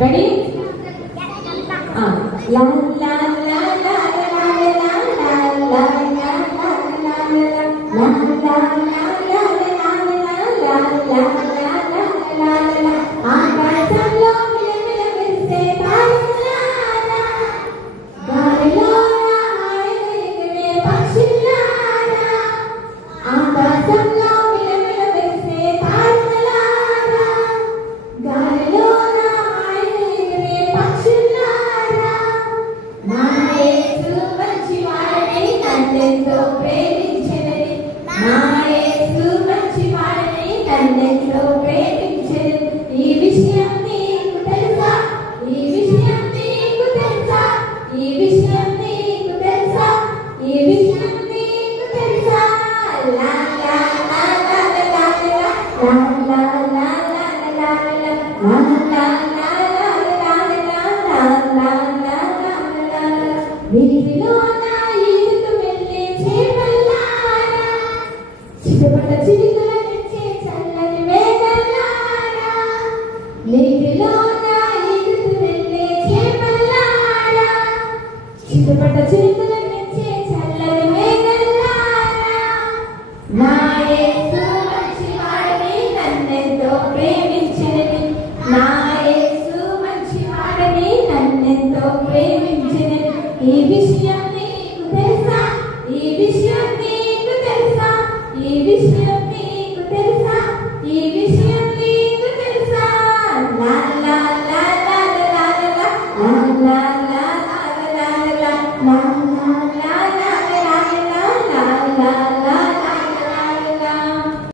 Ready? లా లా లా లా లా లా లా లా లా ఆకాశంలో మిలమిల మెరిసే తారలారా, గాలిలోన ఎగిరే పక్షులారా, ఆకాశంలో మిలమిల మెరిసే తారలారా, గాలిలోన ఎగిరే పక్షులారా, నా యేసు మంచివాడని నన్నెంతో ప్రేమించెనని, నా యేసు మంచివాడని నన్నెంతో ప్రేమించెనని. ఈ విషయం నీకు తెలుసా? ఈ విషయం నీకు తెలుసా? ఈ విషయం నీకు తెలుసా? ఈ విషయం నీకు తెలుసా? లా లా లా లా లా లా లా లా లా వీటిలోన ఈదుకు వెళ్ళే చేపల్లారా, చిటపట చిలుకలనిచ్చే చల్లని మేఘాలారా, వీటిలోన ఈదుకు వెళ్ళే చేపల్లారా, చిటపట చిలుకలనిచ్చే చల్లని మేఘాలారా, నా యేసు మంచివాడని నన్నెంతో ప్రేమించెనని, నా యేసు మంచివాడని నన్నెంతో ప్రేమించెనని. ఈ విషయం నీకు తెలుసా? ఈ విషయం నీకు తెలుసా? ఈ విషయం నీకు తెలుసా? ఈ